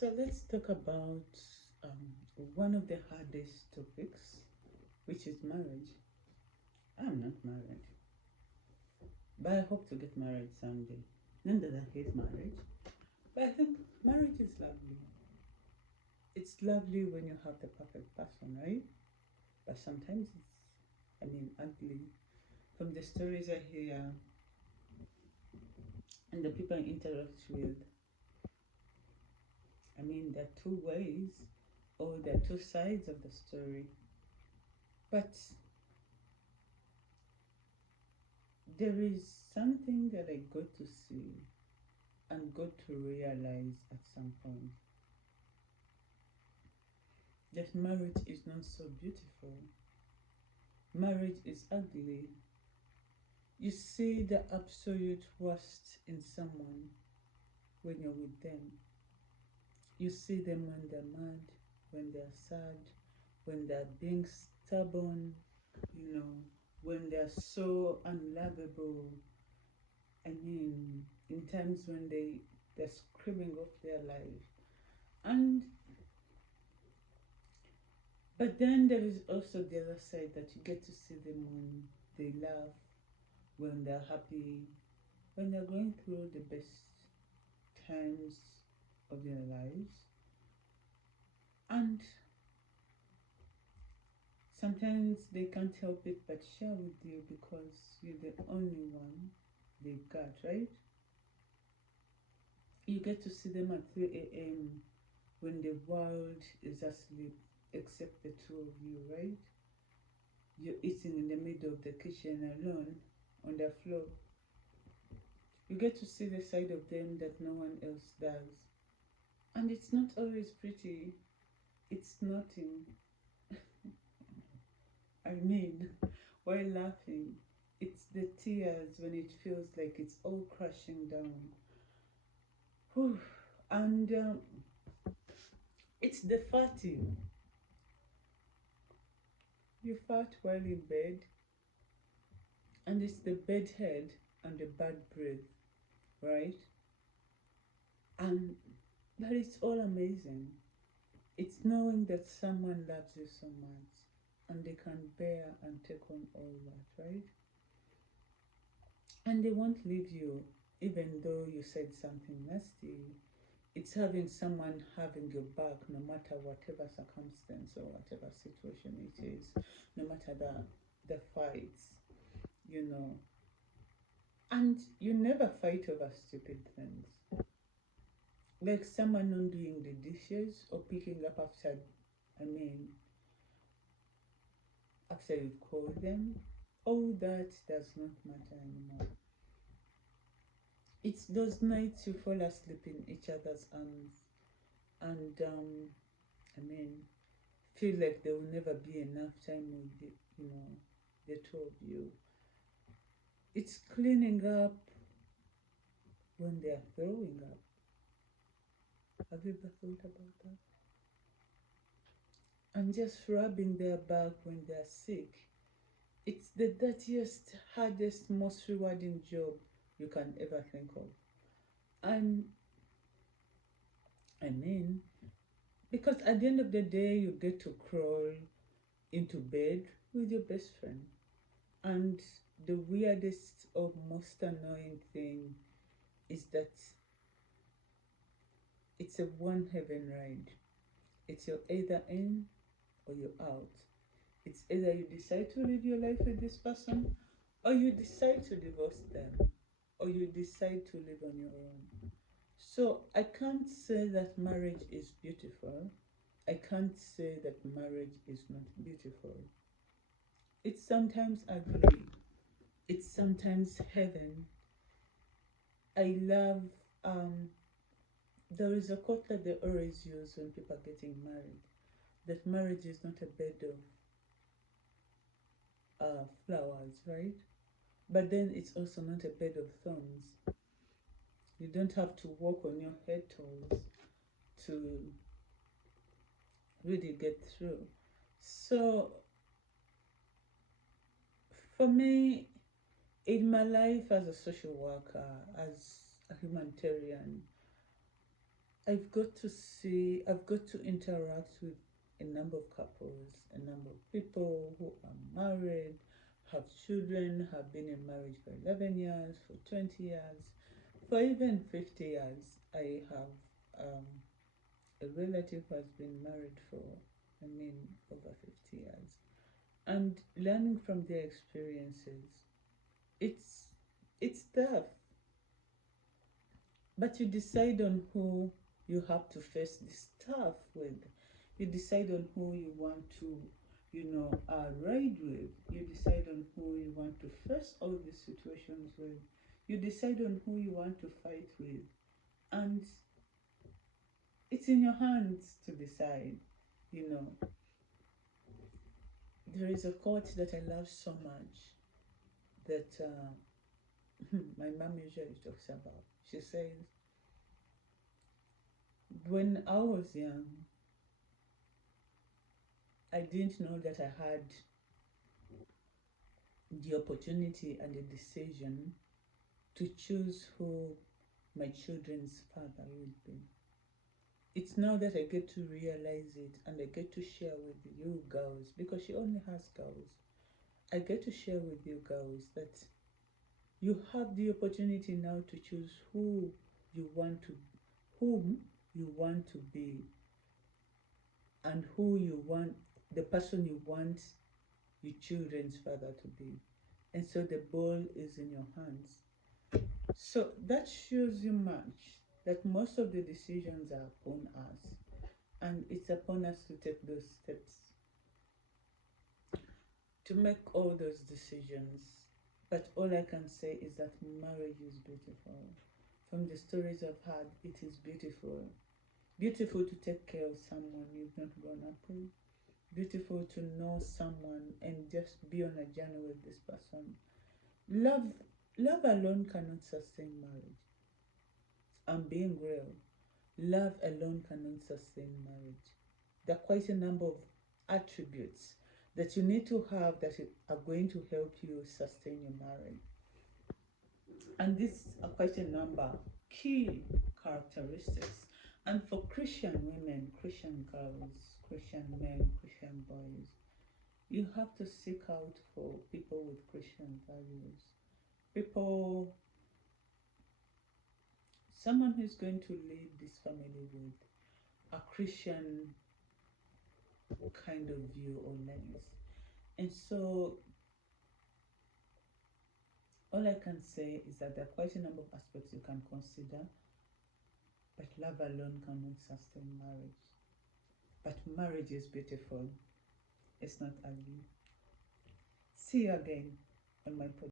So let's talk about um, one of the hardest topics, which is marriage. I'm not married, but I hope to get married someday. Not that I hate marriage, but I think marriage is lovely. It's lovely when you have the perfect person, right? But sometimes ugly. From the stories I hear and the people I interact with, there are two ways or there are two sides of the story. But there is something that I got to see and got to realize at some point that marriage is not so beautiful. Marriage is ugly. You see the absolute worst in someone when you're with them. You see them when they're mad, when they're sad, when they're being stubborn, you know, when they're so unlovable. In times when they're screaming off their life. And but then there is also the other side that you get to see them when they laugh, when they're happy, when they're going through the best times of their lives. And sometimes they can't help it but share with you because you're the only one they've got, right? You get to see them at 3 a.m. when the world is asleep, except the two of you, right? You're eating in the middle of the kitchen alone on the floor. You get to see the side of them that no one else does. And it's not always pretty. It's nothing. I mean, while laughing, it's the tears when it feels like it's all crashing down. Whew. And it's the farting. You fart while in bed, and it's the bed head and the bad breath, right? And that is all amazing. It's knowing that someone loves you so much and they can bear and take on all that, right? And they won't leave you even though you said something nasty. It's having someone having your back no matter whatever circumstance or whatever situation it is, no matter the fights, you know. And you never fight over stupid things. Like someone not doing the dishes or picking up I mean, after you've called them, all that does not matter anymore. It's those nights you fall asleep in each other's arms and I mean, feel like there will never be enough time with the two of you. It's cleaning up when they are throwing up. Have you ever thought about that? And just rubbing their back when they are sick. It's the dirtiest, hardest, most rewarding job you can ever think of. And I mean, because at the end of the day, you get to crawl into bed with your best friend. And the weirdest or most annoying thing is that it's a one heaven ride. It's you're either in or you're out. It's either you decide to live your life with this person or you decide to divorce them or you decide to live on your own. So I can't say that marriage is beautiful. I can't say that marriage is not beautiful. It's sometimes ugly. It's sometimes heaven. I love, um, there is a quote that they always use when people are getting married, that marriage is not a bed of flowers, right? But then it's also not a bed of thorns. You don't have to walk on your head toes to really get through. So for me, in my life as a social worker, as a humanitarian, I've got to interact with a number of couples, a number of people who are married, have children, have been in marriage for 11 years, for 20 years, for even 50 years. I have a relative who has been married for, over 50 years. And learning from their experiences, it's, it's tough, but you decide on who you have to face this stuff with. You decide on who you want to, ride with. You decide on who you want to face all these situations with. You decide on who you want to fight with. And it's in your hands to decide. You know, there is a quote that I love so much that my mom usually talks about. She says, when I was young, I didn't know that I had the opportunity and the decision to choose who my children's father would be. It's now that I get to realize it and I get to share with you girls, because she only has girls. I get to share with you girls that you have the opportunity now to choose you want to, whom you want to be, and who you want, the person you want your children's father to be. And so the ball is in your hands. So that shows you much that most of the decisions are upon us, and it's upon us to take those steps, to make all those decisions. But all I can say is that marriage is beautiful. From the stories I've had, it is beautiful. Beautiful to take care of someone you've not grown up with. Beautiful to know someone and just be on a journey with this person. Love, love alone cannot sustain marriage. I'm being real. Love alone cannot sustain marriage. There are quite a number of attributes that you need to have that are going to help you sustain your marriage. And these are quite a number key characteristics. And for Christian women, Christian girls, Christian men, Christian boys, you have to seek out for people with Christian values. People, someone who's going to lead this family with a Christian kind of view or lens. And so all I can say is that there are quite a number of aspects you can consider, but love alone cannot sustain marriage. But marriage is beautiful, it's not ugly. See you again on my podcast.